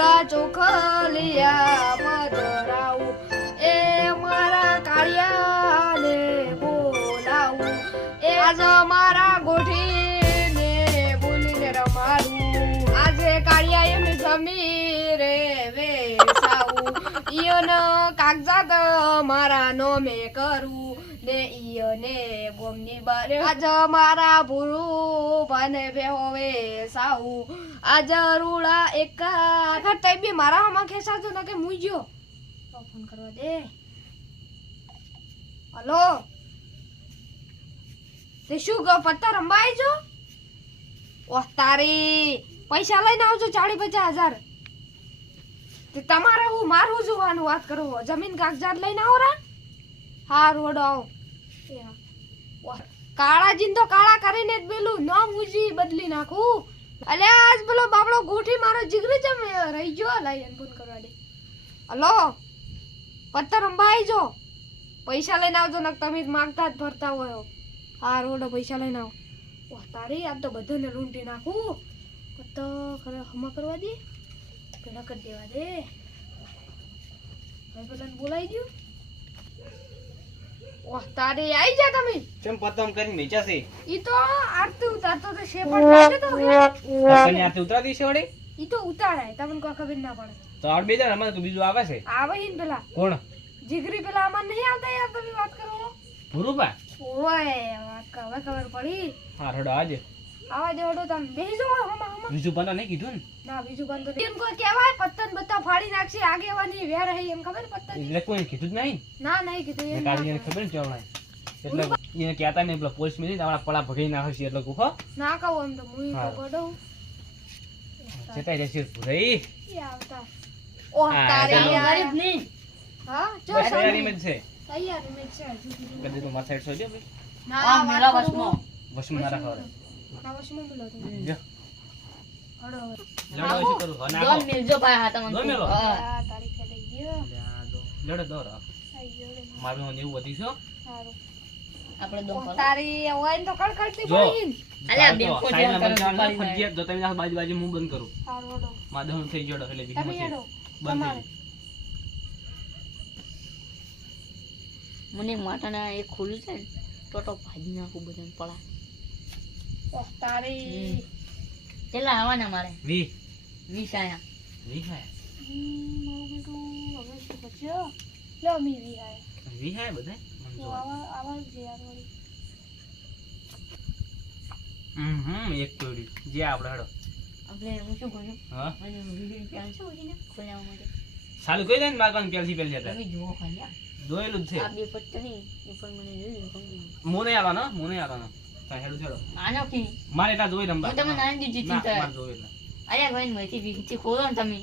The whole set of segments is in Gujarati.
ધોળા ચોખલિયા પધરાવું એ મારા કાળિયાને બોલાવું એ આજ મારા ગોઠીને બોલીને રમાડું આજે કાળિયા એમ સમીરે વેસાવું ઈયોન કાગજાત મારા નોમે કરું ને ઈયોને ગોમની બારે આજ મારા ભૂરું ભાને બેહોવે સાવું આજ રૂડા એકા ઘટઈ બી મારા હમા ખેસાજો ન કે મુઈજો ફોન કરવા દે હલો તે શું ગો પત્તા રંબાઈ જો ઓહ તારી પૈસા લઈને આવજો 40-50 હજાર તે તમારે હું મારું જોવાનું વાત કરો જમીન કાગજાત લઈને આવો રા હા રોડો આવો કાળા જીન તો કાળા કરીને જ પેલું નામ ઉજી બદલી નાખું અલે આજ પેલો બાબડો ગોઠી મારો જીગરી જમ રહી ગયો લઈ ફોન કરવા દે હલો પત્તર અંબાઈ જો પૈસા લઈને આવજો નક તમે માંગતા જ ભરતા હોય હા રોડો પૈસા લઈને આવો વાહ તારી આજ તો બધાને લૂંટી નાખું તો ખરે હમા કરવા દે પેલા કરી દેવા દે ભાઈ પેલા બોલાઈ ગયું વાહ તારી આઈ જા તમે કેમ પતમ કરીને મેચા છે ઈ તો આરતી ઉતારતો તો છે પણ લાગે તો તને આરતી ઉતરાતી છે વળી ઈ તો ઉતારાય તમને કોઈ ખબર ના પડે તો આડ બે જણ અમારે બીજું આવે છે આવે ઈન પેલા કોણ જીગરી પેલા અમાર નહીં આવતા યાર તમે વાત કરો ભુરુબા ઓય વાત હવે ખબર પડી હા રડો આજે આવા દેવડો તમે બેહી જાઓ હમા હમા બીજું પણ નહીં કીધું ને ના બીજું બંધ એમ કોઈ કહેવાય પત્તન બત્તા ફાડી નાખશે આગેવાની વેર હે એમ ખબર પત્તન એટલે કોઈ કીધું જ નહીં ના નહીં કીધું ને એમ કાળીને ખબર ને ચોરણાય એટલે એને કહેતા નહીં પેલા પોલીસ મેલી આપણા પડા ભગાઈ નાખશે એટલે કુખો ના કહું એમ તો મુઈ તો ગડો જતા જશે ભુરાઈ ઈ આવતા ઓહ તારે ગરીબ નહીં હા જો તૈયારી માં છે તૈયારી મેં છે કદી તો માર સાઈડ સોજો ભાઈ ના મેલા વસમાં ના રાખો ના વસમાં બોલો તો જો હડો લડો શું કરું હા ના દોન મિલજો ભાઈ હા તમને દોન મેલો. આ તારીખ લઈ ગયો લડો દો આઈ ગયો રે મારું એવું વધી છો સારું આપણે દોન કરો તારી હોય ને તો કડકડતી જો. પડી અલ્યા બેફો જેમ કરો ફરજિયાત જો તમે બાજુ બાજુ હું બંધ કરું સારું હડો માં દહન થઈ ગયો એટલે તમે બીજું હેડો બંધ તમારે થઈ મને માટાના એક ખોલ્યું છે ને ટોટો ભાજી નાખું બધાને પડા ઓહ તારી કેટલા આવવાના મારે 20 20 આયા 20 હે મારું બેટું હવે શું બચ્યો લો મી વી આયા 20 હે બધે તો આવા જે યાર વળી એક કોડી જે આપણે હડો આપણે હું શું કહું હા મને વિડિયો પ્લાન છે ઓજીને ખોલાવવા માટે ચાલુ કરી દે ને માર પાસે પેલથી પેલ જતા તમે જુઓ ખાલી જોયેલું જ છે આ બે પત્તા નહીં એ પણ મને જોયું સમજી મોને આવવાનો કાંઈ હેડું છેડો આનો કી મારે એટલા જોઈ રંબા હું તમને નાની દીધી ચિંતા મારે જોઈ એટલે અરે ભાઈ મથી વીથી ખોલો ને તમે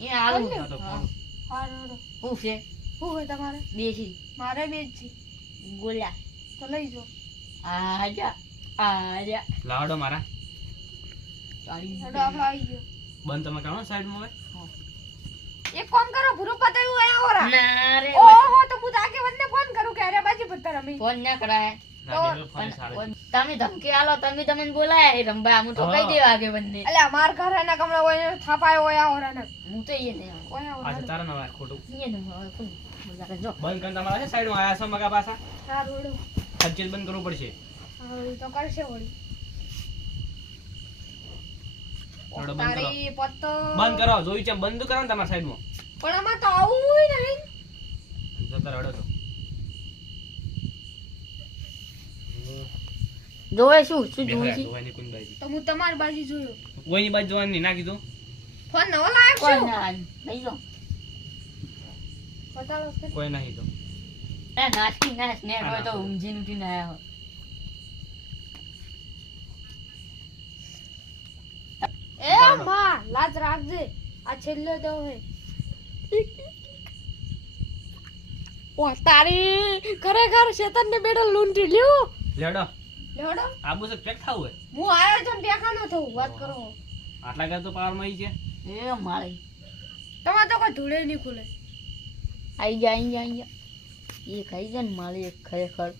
એ આલુ હા તો ખોલો. હારું હડો હું છે શું હોય તમારે બેસી મારે બે જ છે ગોલા તો લઈ જો આજા આજા લાવડો મારા તારી હડો આપણો આવી ગયો બંધ તમે કરો સાઈડમાં હવે એક કામ કરો ભૂરો પતાવ્યું આયા ઓરા ના રે ઓહો તો હું આગે વનને ફોન કરું કે અરે બાજી પત્તર રમી ફોન ના કરાય લાગે ફોન સારે તમે ધમકી આલો તમે તમને બોલાયા એ રંબા હું તો કહી દેવા આગે બંને અલે અમાર ઘર હે ના કમળો હોય થાપાયો હોય ઓરા ને હું તો એ નહીં ઓયા આજે ઓરા તારા નવા ખોટું એ નહીં હવે કોણ બોલા જો બંધ કરીને તમારા છે સાઈડમાં આયા છો મગા પાછા હારું હડો સચ્ચેજ બંધ કરવું પડશે હારું તો કરશે વળી થોડો બંધ કરો તારી પત્તો બંધ કરો જોઈ છે બંધ કરો ને તમારા સાઈડમાં પણ આમાં તો આવું નહીં જતા રડો તો જોવે શું શું જોવે છે જોવાની કોણ બાજી તો હું તમારી બાજુ જોયો કોઈની બાજુ જોવાની ના કીધું ફોન નવો લાયક કોઈ છું ના લઈ લો બતાડો કે કોઈ નહીં તો એ નાચી નાચ ને હોય તો ઊંઘી ઉઠીને આયા હો એ માં લાજ રાખજે આ છેલ્લે તો હે ઓ તારી ખરેખર શેતન ને બેડો લૂંટી લ્યો લેડો લેવડો આબુ સે પેક થાવ હે હું આયો છું ટેકા ન થઉં વાત કરો આટલા ઘર તો પાવર માં આવી છે એ મારે તમારે તો કોઈ ધૂળે નહીં ખુલે આઈ જા એ ખાઈ જાય ને મારે એક ખરેખર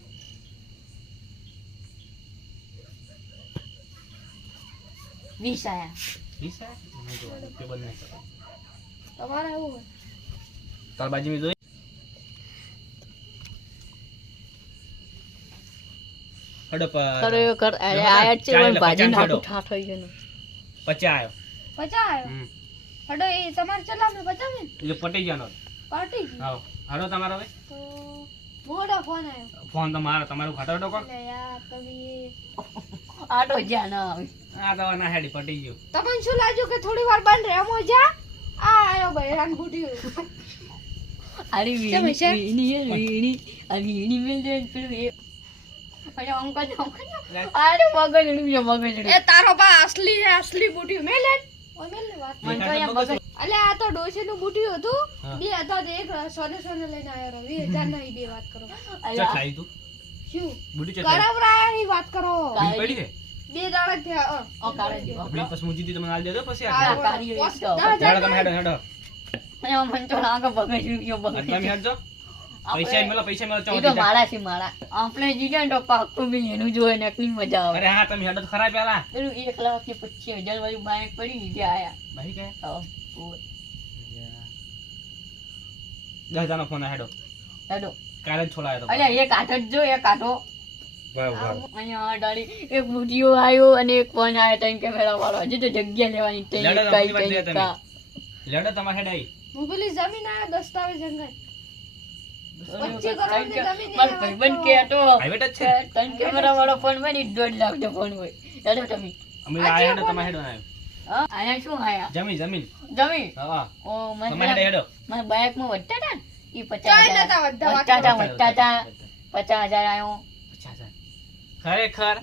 વીસ આયા 20 હે નહીં જોવાનું પેબલ નહીં તમારે એવું હોય. તાર બાજુ મેં જોઈ હડો કરે કર અરે આયા છે ચાલીસ ભાજી પચાસ નાખું હેડો. ઠા થઈ ગયો 50 આવ્યો. 50 આવ્યો. હમ. હડો એ તમારે ચલા મેં 50 ને એટલે પટી ગયાનો. પાર્ટી ગઈ. આવો હાલો તમારો હવે તો મોડો ફોન આવ્યો. ફોન તો મારો તમારું ખાતો હડો કોણ એટલે યાર તમે આટો જ્યાં ના આવે આ દવા ના હેડી પટી ગયું. તમને શું લાગ્યું કે થોડી વાર બંધ રહે મો જા આ આયો ભાઈ રાન ફૂટ્યું. અરે કેમ છે? વીણી આ વીણી મેલ દે પેલું એ અરે અંકલ અરે મગજ એ તારો બા અસલી બુટ્યું મેલે ઓય મેલ ને વાત. મને તો અહીંયા મગજ અલે આ તો ડોશીનું બુટ્યું હતું. હા. બે હતા તો એક સોને લઈને આવ્યો રો 20000 ના ઈ બે વાત કરો. ચટ લાવી તું શું બુડી ચટ લાવી. કરાવરાની વાત કરો. બીક પડી છે બે દાડા થયા ઓ કાઢી દીધો આપણી પછી મુજી દી તમને આલ દેજો પછી આ આ કાઢી પોસ- દીધો. દાડા હેડો તમે હેડો હેડો અને મને તો લાગે બગડ ગયો આ તમે બગડ હેડજો પૈસા મેલો એ તો ચોથી મારા છે મારા આપણે જીતે ને તો પાક્કું બી એનું જોવે ને એટલી મજા આવે અરે હા તમે હેડો તો ખરા પેલા પેલું 1,25,000 વાળું બાઈક પડી નીચે આયા ભાઈ કે હા, 10,000 નો ફોન હેડો હેડો કાલે જ છોડાયો તો અલ્યા એક આઠ જ જો એક આઠો વાહ વાહ અહીંયા ડાળી એક બુટીઓ આવ્યો અને એક ફોન આવ્યો ત્રણ કેમેરા વાળો હજી તો જગ્યા લેવાની ત્રણ લડો એકાઈ, તમે ત્રણ તમે. એકા. લેડો તમારે હેડાઈ હું પેલી જમીન આ દસ્તાવેજ અંગાઈ. ત્રણ 25 કરોડની જમીન મારો એ ભાઈબંધ કે હતો પ્રાઇવેટ જ છે કે ત્રણ કેમેરા વાળો ફોન માં 1.5 લાખ નો ફોન હોય હેડો તમે અમે આયા હેડો તમે હેડો ના હા આયા શું આયા જમીન જમીન જમી હા ઓ તમે મને હેડો હેડો મારા બાઇક માં વધતા હતા ને ઈ ચાય 50,000 નતા વધતા વાત વધતા કરો. હતા વધતા હતા 50,000 આવ્યો 50,000 ખરેખર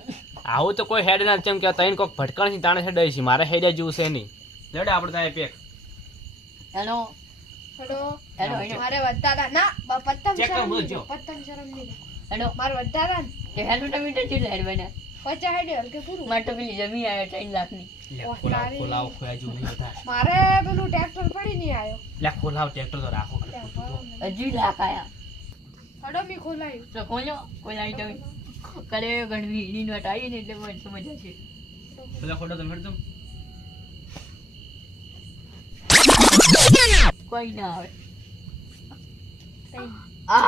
આવું તો કોઈ હેડ ના જેમ કે તૈન કોક ભટકણ થી તાણે હેડાઈ છે મારે હેડ્યા જેવું છે નહીં લેડો આપણે ત્યાં પેક હેલો હડો હેડો હેડો મારે વધતા ના પતંગ ચેક શરમ કરો, નહીં જો. પતંગ શરમ નહીં હેડો મારે વધતા ને તે હેડો તમે તો ચીલ હેડવાના 50 હેડે હલકે પૂરું. મારે તો પેલી જમી આવ્યો 3 લાખની લે ઓહ, ખોલાવ તારી. ખોલાવ ખોયા જેવું નહીં હતા મારે પેલું ટ્રેક્ટર પડી નહીં આવ્યો. લે ખોલાવ ટ્રેક્ટર તો રાખો હજુ લાખ આયા હડો મી ખોલાયું. તો કોનો કોઈ લાવી તમે કરે ગણવી એની નોટ આવી ને એટલે મને તો મજા છે પેલા ફોટો તમે હેડજો કોઈ ના આવે કઈ. આ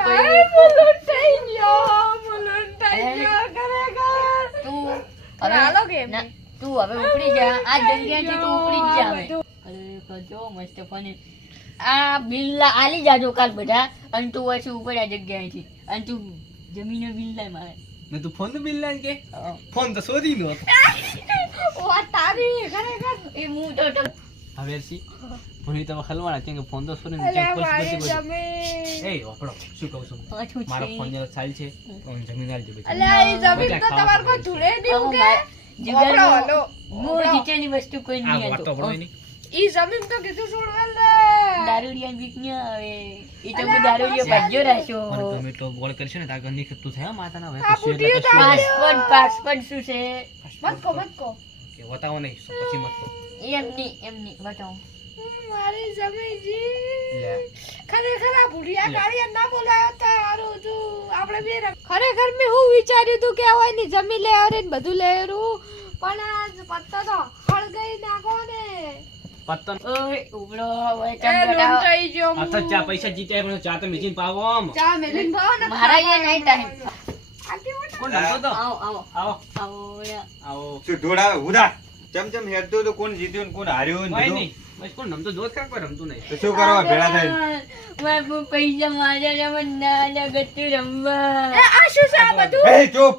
કોઈ આય, મુલુંડ થઈ ગયો, મુલુંડ થઈ ગયો, ખરેખર. તું હવે હાલો કે એમ ના, નહીં? તું હવે ઉપડી જા આ જગ્યાથી તું ઉપડી જ જા હવે અરે કજો મસ્ત ફોન આ બિલ આલી જાજો કાલ બધા અને તું પછી ઉપર આ જગ્યાએથી અને તું જમીન બિલ લાય મારે ને તું ફોન નું બિલ લાઈન કે હા. ફોન તો શોધી નો ઓ, તારી, ખરેખર. એ હું તો હવે સી ભૂલી તમે ખલવાના કેમ કે ફોન તો શોધી અલ્યા, ને મારી બધી જમીન. એ વાપરો શું કહું છું પાછું મારો છે. ફોન જેવો ચાલ છે તો જમીન આલજો બેટા અલ્યા, એ જમીન તો બધા તમારે કોઈ ખાવા ધૂળે નહીં આમાં ઉગે. મારે જીગરનો હલો, હું જીતેલી વસ્તુ કોઈ આ નહીં વાતો પડો હતો એની ઈ જમીન તો કીધું છોડવેલ રે. દારૂડિયા બીક ન આવે એ તો અલા, હું દારૂડિયો પછી ભાગ્યો મને રાખ્યો ગમે એટલો ગોળ કરશે ને તાર ઘરની ખતું થાય હો માતાના હવે આ કશું બુટીઓ એટલે કશું તો નહીં. પાસપોર્ટ શું છે મત કહો, મત કહો. કે વતાવો નહીં પછી મત કહો. એમની બતાવો મારી જમીનજી. લે. ખરેખર આ ભૂરિયા લે. કાળિયા ના બોલાયો તો હારું હતું. આપણે બે ખરેખર મેં હું વિચાર્યું હતું કે હોય ની જમીન લે ને બધું લેરું પણ આ પત્તા તો હળગાઈ નાખો ને. પત્તો ઓય ઉબળો હોય એ ચમ બતાવો લૂંટાઈ ગયો આ તો હું. ચા પૈસા જીત્યા પણ ચા તો મેચીને પાવો આમ ચા મેલીને ભાવ ને મારા અહીંયા નહીં ટાઈમ આટલી મોટી. કોણ રમતો તો આવો આવો આવો આવો યા. આવો શું ધૂળ આવે ઉધા ચમચમ હેડતું તો કોણ જીત્યું ને કોણ હાર્યું ને કોઈ બધું? નહીં બસ કોણ રમતો જોત ખરા કોઈ રમતું નહીં તો શું કરવા ભેળા થઈ મારા બહુ પૈસા માર્યા ને મને ના લાગતું રમવા એ આ શું છે આ બધું? એ ચૂપ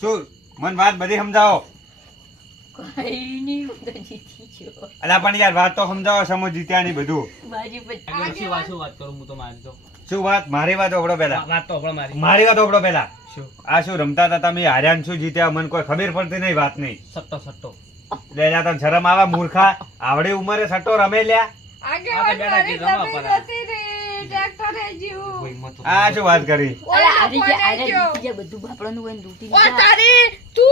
શું મન વાત બધી સમજાવો કોઈ નહીં હું તો જીતી ગયો અલા પણ યાર વાત તો સમજાવો સમો જીત્યા ની બધું બાજી પછી આગળ શું વાત કરું હું તો મારી તો શું વાત મારી વાત ઓગળો પેલા વાત તો હમણાં મારી મારી વાત ઓગળો પેલા શું આ શું રમતા હતા તમે હાર્યા ને શું જીત્યા મને કોઈ ખબર પડતી નહીં વાત નહીં સટ્ટો સટ્ટો લે જા તને શરમ આવે મૂર્ખા આવડી ઉંમરે સટ્ટો રમે લ્યા આગેવાન બેટા મારી કે રમવા જમીન પડે. હતી રે. ટ્રેક્ટરે જીવું. કોઈ મત આ શું વાત કરી અલા ઓલા આરી ફોને ગયા આરે ગયો. જીતી ગયા બધું બાપડાનું હોય ને તૂટી ઓ ગયા તારી તું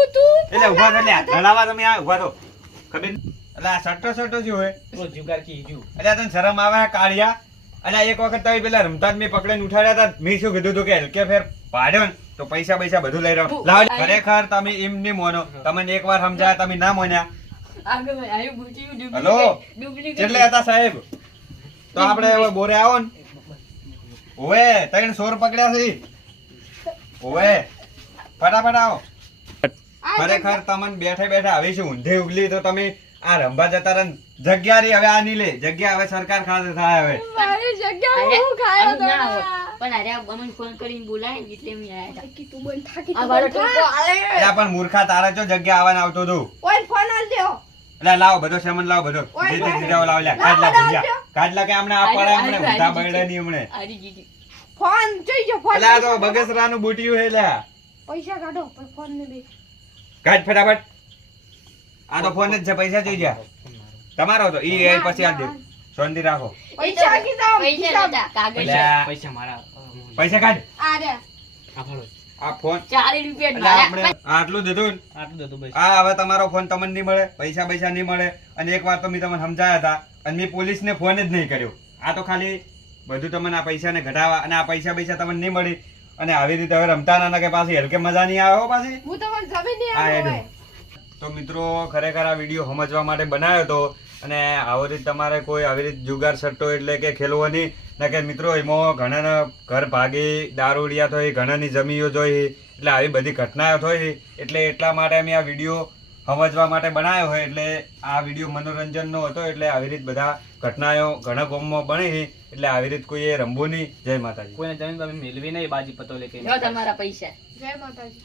એટલે ઉભા થા લ્યા લડાવા તમે આ ઉભા થો ખબર એટલે આ સટ્ટો સટ્ટો શું હોય પેલો જુગાર કી ગયું એટલે તને શરમ આવે કાળિયા અલ્યા એક વખત તમે પેલા રમતા જ મેં પકડીને ઉઠાડ્યા હતા મેં શું કીધું હતું કે હલકે ફેર પાડ્યો ને તો પૈસા પૈસા બધું લઈ રહ્યો લાવ ખરેખર તમે એમ નહીં મોનો તમને એકવાર સમજાયા તમે ના મોન્યા આગળ આયુ બુટીયું હલો? ડુપ્લિકેટ કેટલે હતા સાહેબ તો આપણે હવે બોરે આવો ને ઓવે 3 સોર પકડ્યા છે ઓવે ફટાફટ આવો ખરેખર તમને બેઠે બેઠા આવી છે ઊંધે ઉગલી તો તમે આ રંભા જતા રહે જગ્યા રી હવે આ નહીં લે જગ્યા હવે સરકાર ખાતે થાય હવે મારી જગ્યા અરે, હું ખાયો આનું ના હોય. તો પણ અરે આ અમને ફોન કરીને બોલાય ને એટલે અમે આયા હતા. થાકી તું બંધ થાકી આ તું વાળો બંધ ટોકો થા. એટલે પણ મૂર્ખા તારે જો જગ્યા આવવાને આવતો તું ઓય ફોન આલ દ્યો એટલે લાવો બધો સામાન લાવો બધો ઓય, જે ઓય. દીધા લાવ લે કાઢલા ભૂલ્યા કાઢલા કે હમણે આ પડે હમણે આરી, ઊંધા આરી બળે નહીં હમણે આરી જીજી. ફોન જોઈ જો ફોન એટલે આ તો બગસરાનું બુટિયું હે લે પૈસા કાઢો પણ ફોન ને બે કાઢ ફટાફટ આ તો ફોન જ છે પૈસા જોઈ જા તમારો તો ઈ એ પછી આ દે શાંતિ રાખો પૈસા એ તો કીધા પૈસા નતા, કાગળ છે. અલ્યા. પૈસા મારા પૈસા કાઢ આ રે આ ફાળો આ ફોન 40 રૂપિયા એટલે મારા. આપણે આટલું દીધું ને આટલું દો બસ આ હવે તમારો ફોન તમને નહીં મળે પૈસા પૈસા નહીં મળે અને એક વાર તો મેં તમને સમજાયા હતા અને મેં પોલીસને ફોન જ નહીં કર્યો આ તો ખાલી બધું તમને આ પૈસાને ઘટાડવા અને આ પૈસા તમને નહીં મળી અને આવી રીતે હવે રમતા ના કે પાછી હલકે મજા નહીં આવે હો પાછી હું તમને જમીન નહીં આ આલો એડું. તો મિત્રો ખરેખર આ વિડીયો સમજવા માટે બનાવ્યો હતો અને આવી રીતે તમારે કોઈ આવી રીતે જુગાર સટ્ટો એટલે કે ખેલવો નહીં ના કે મિત્રો એમાં ઘણાના ઘર ભાગી દારૂડિયા થઈ ઘણાની જમીઓ જોઈ એટલે આવી બધી ઘટનાઓ થઈ એટલે એટલા માટે અમે આ વિડીયો સમજવા માટે બનાવ્યો હોય એટલે આ વિડીયો મનોરંજનનો હતો એટલે આવી રીતે બધા ઘટનાઓ ઘણા ગામમાં બની એટલે આવી રીતે કોઈએ રમવું નહીં જય માતાજી કોઈને જમીન તમે મેળવી નહીં બાજી પતો લે કે જો તમારા પૈસા જય માતાજી